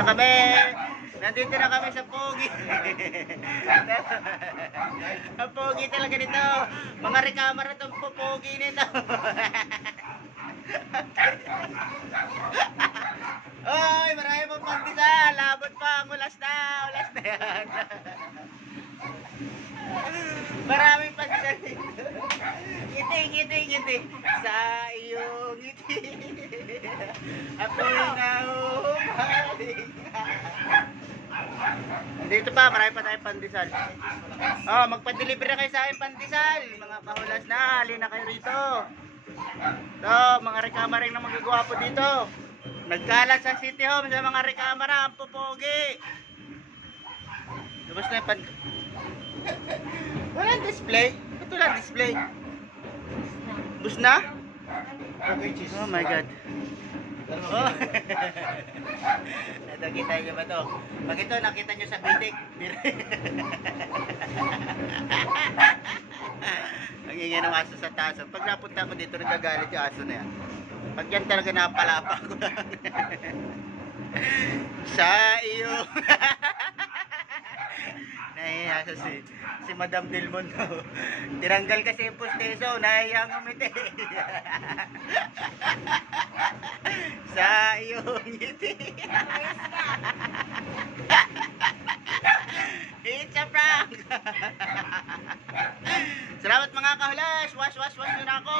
na kami. Nandito na kami sa Pogi. Ang Pogi talaga nito. Mga rekamara itong Pogi nito. Oy, marami pang pandesal. Labot pa. Ulas na. Ulas na yan. Maraming pandesal dito. Ngiti, ngiti, ngiti. Sa iyong ngiti. Ako'y nahumaling. Dito pa, marami pa tayong pandesal. Oh, magpa-deliver na kayo sa akin pandesal. Mga kahulas na, halina kayo rito. So, mga rekamara na magagawa po dito. Nagkalat sa City Home sa mga rekamara, ang pupogi. Tapos na yung walang display. Ito lang display. Bus na? Oh my God. Oh. Ito, kita nyo ba ito? Pag ito, nakita nyo sa bitik. Ang ingay ng aso sa taso. Pag napunta ko dito, nagagalit yung aso na yan. Pag yan talaga napalapa ko lang. Sa iyo. Nahiya si Madam Delmondo. Tiranggal kasi yung pusteso. Nahiyang umiti. Sa iyong ngiti. It's a prank. Salamat mga kahulas. Wash nyo na ako.